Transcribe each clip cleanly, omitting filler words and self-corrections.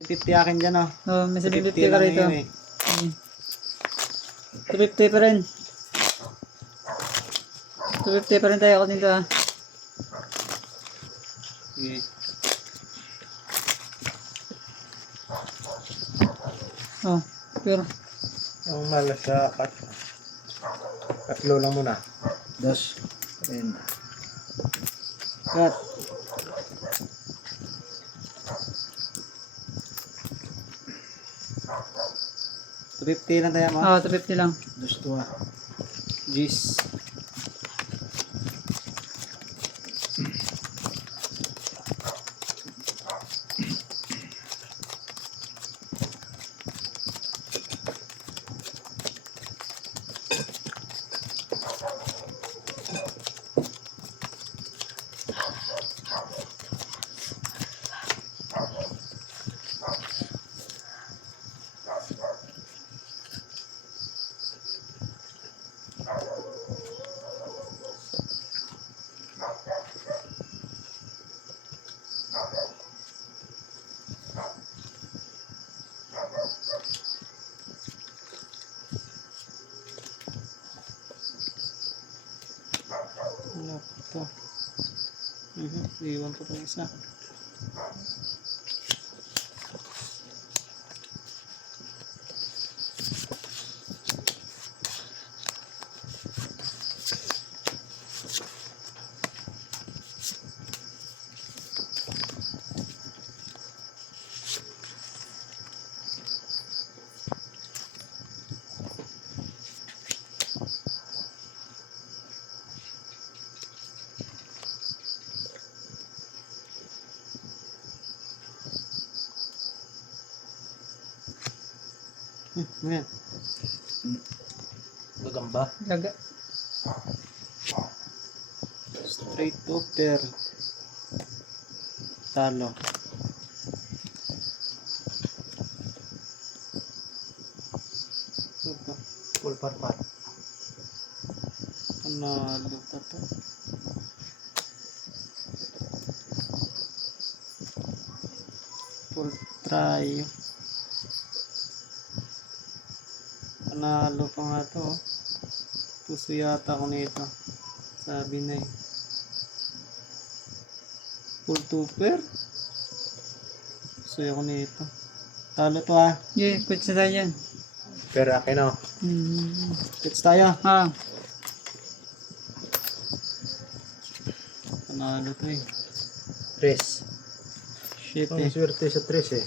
50 akin dyan, oh. Oh, may 750 ka lang rito. yun, eh. 250 pa rin. 250 pa rin tayo ako dito, ah. Sige. Oh, pero Yung malas sa cut. Tatlo lang muna. Dos. Ayun. Cut. $250 lang tayo, mo. 250 lang. Dos tua. Jeez. Ano to? Iwan ko pa isa. Ayan. Gagamba. Gaga. Straight over. Talo. Ito. Full parpat. Panalo pa to. Full try. Panalo pa nga to. Oh. Puso yata ko nito. Sabi na eh. Full tupper. Puso ako nito. Talo to, ah. Yeah, quit na tayo yan. Pero akin o. Let's tayo. Ah, Panalo to eh. Tres. Shit Ang eh. swerte sa tres eh.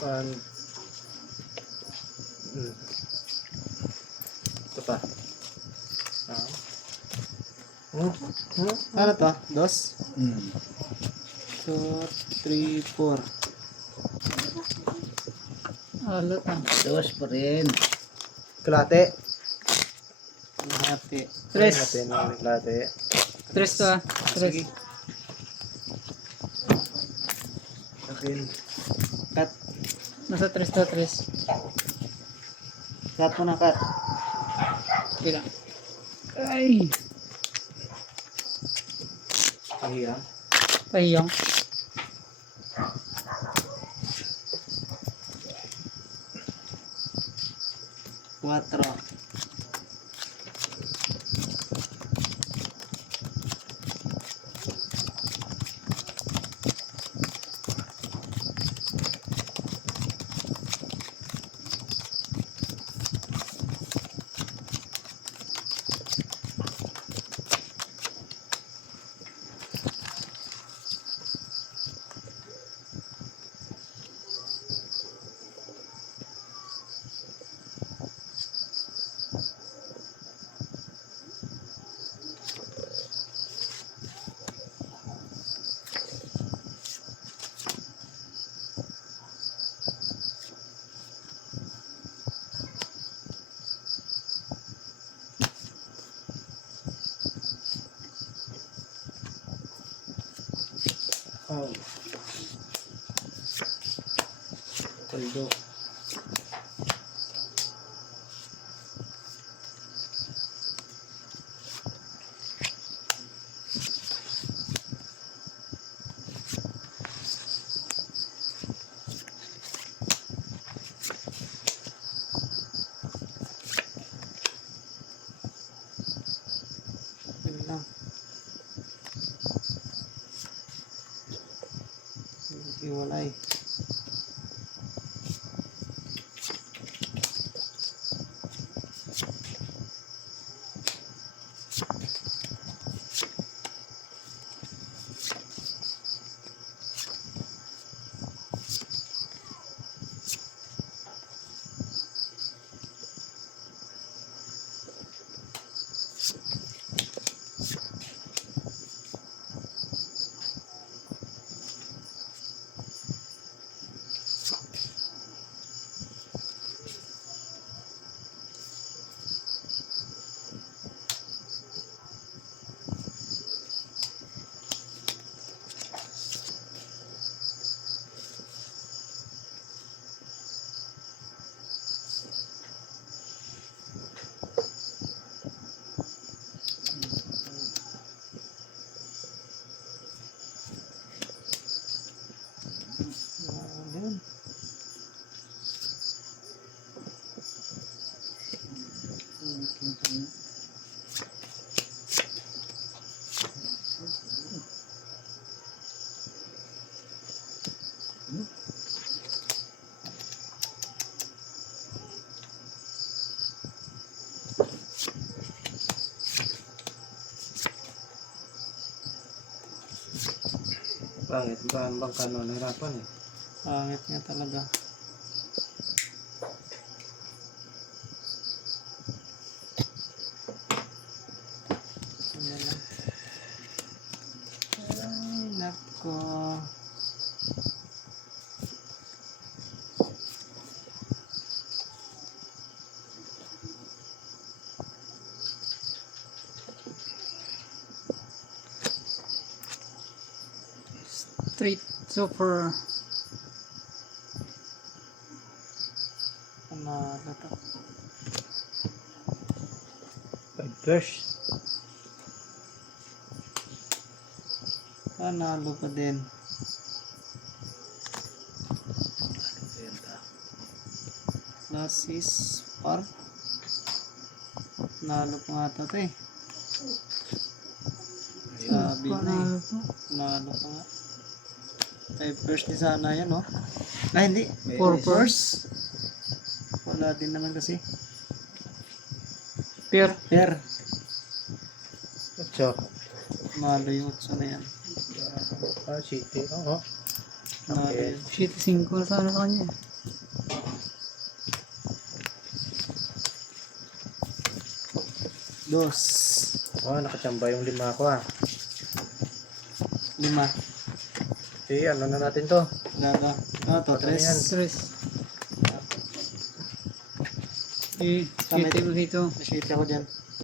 Pan. Ito pa. Ano to? Dos? 2, 3, 4. alot ah. Dos pa rin. Kalate. Hati. Tres. Natin ang kalate. Tres to, ah. Sige. Tres. Akin. Cut. Nasa tres to, tres. Cut mo na, cut. Sige lang. Ay, Ahiya. pahiyong. 4. Oh. Kaldo. Hiwalay. Ayan. Pangit ba ang bangka no? Nahirapan eh. Pangit nga talaga. Ayan lang. Ay, nako. Street super. Panalo to. 5 flush. Panalo pa din. Lasis par. Nalo pa nga ito eh. Sabi na eh. Panalo po. Nalo pa nga. Type first ni sana yan, no? Ah, hindi. Four First. Wala din naman kasi. Pair. Pair. 8. Malo yung 8 na yan. City. Oo. Malo Okay. yun. Shit, 5 na sana sa kanya. Dos. Nakachamba yung 5 ko ah. 5. Ano na natin to? Wala ba? Ano to? Ano yan? 3. Stress. Eh, shit, dito. Nasweet ako dyan.